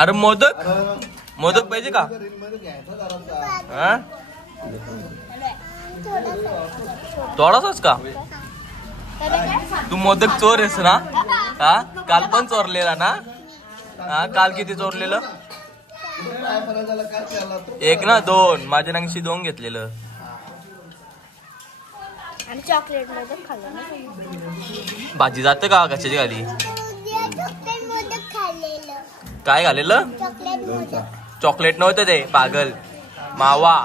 अरे मोदक मोदक पाहिजे का? हा थोडासाच का? तू मोदक चोर आहेस ना? हा काल पण चोरलेला ना? हा काल किती चोरलेलं? एक ना दोन माझ्या नांगशी 2 घेतलेलं. आणि चॉकलेट मोदक खाल्लं. भाजी जाते का कशाची खाली? काय घालेलं? चॉकलेट नव्हतं ते पागल मावा.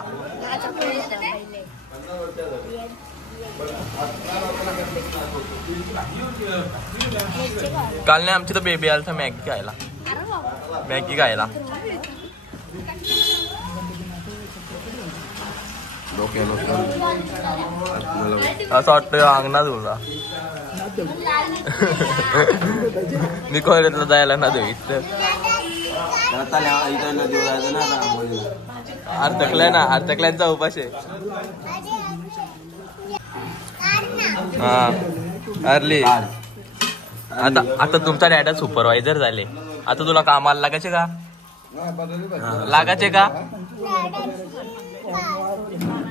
काल नाही आमची तर बेबी आला था मॅगी खायला. मॅगी खायला असं वाटतं अंगणात होता. मी कॉलेजला जायला ना देऊ इथं अर्थकल्यांचा उपास आहे. हा अरली आता आता तुमचा डॅडा सुपरवायझर झाले. आता तुला कामाला लागायचे का? लागायचे का?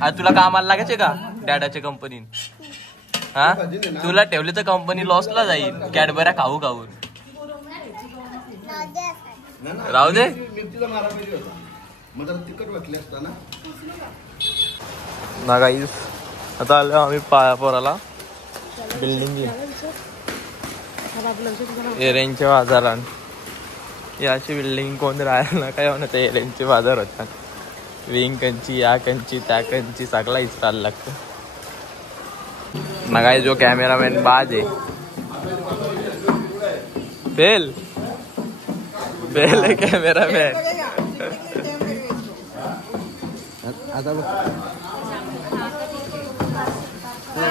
आता तुला कामाला लागायचे का डॅडाच्या कंपनीत? हा तुला ठेवले तर कंपनी लॉसला जाईल. कॅडबऱ्या खाऊ खाऊन राहू दे ना गाईस. आता आलो आम्ही पोराला बिल्डिंग एरेंच्या बाजारात. याची बिल्डिंग कोण राहायला काय म्हणत एरेंचे बाजार होतात. विंग कंची या कंची त्या कंची सगळा इस्टाल लागतं ना काय. जो कॅमेरामॅन बाज आहे फेल फेल आहे कॅमेरामॅन.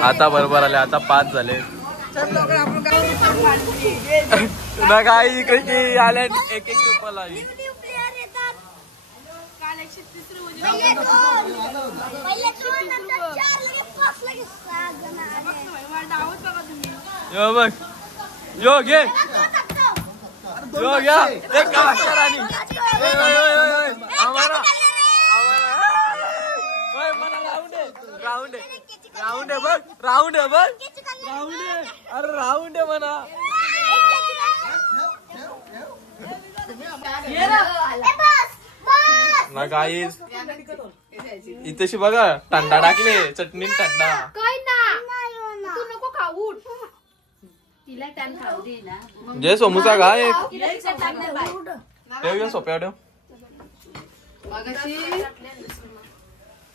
आता बरोबर आले. आता 5 झाले ना काय. इकडे आल्या 1-1 रुपयाला. यो बघ यो घे यो घ्या एक राणी आम्हाला राऊंड आहे बघ. राऊंड आहे बघ. राऊंड आहे. अरे राऊंड आहे म्हणा. ना गाईस इथेशी बघा थंडा टाकले चटणी थंडा. जे समोसा खा एक ठेव सोप्या ठेव.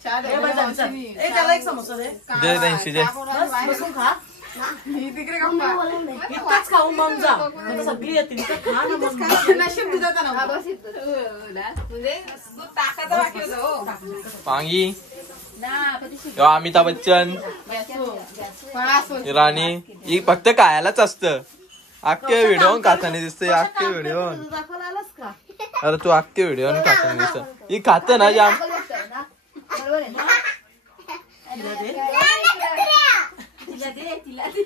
त्याला एक समोसा दे. दे त्यांशी दे. इतकंच खाऊन मग जा. सगळी येतील खा ना. पांगी अमिताभ बच्चन राणी ही फक्त खायलाच असतं. अख्खे व्हिडिओ खाताना दिसते. अख्खे व्हिडिओ. अरे तू अख्खे व्हिडिओ खाताना दिसत. ही खात ना जाम. तिला दे.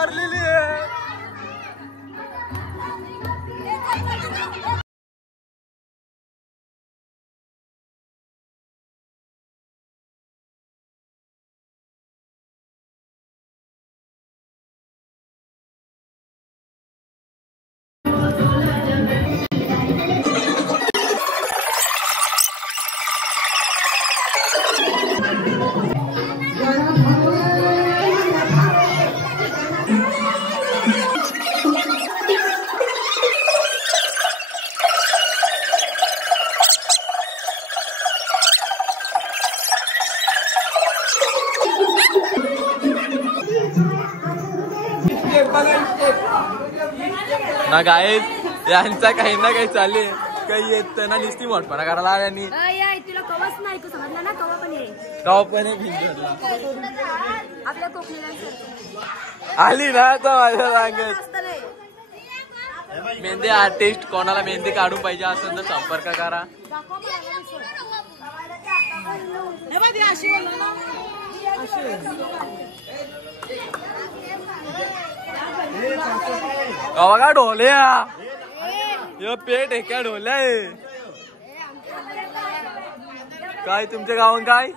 घाबरलेली आहे. ना गाईज यांचा काही ना काही चालले काही येत ना निस्ती मोठपणा करायला आणि तुला कवच नाही समजला ना कवा पण आपल्या कोकणीला आली ना तर माझ्या सांगत मेहंदी आर्टिस्ट कोणाला मेहंदी काढून पाहिजे असेल तर संपर्क करा. बघा ढोल्या हे पेट आहे क्या ढोल्या आहे काय तुमच्या गावात काय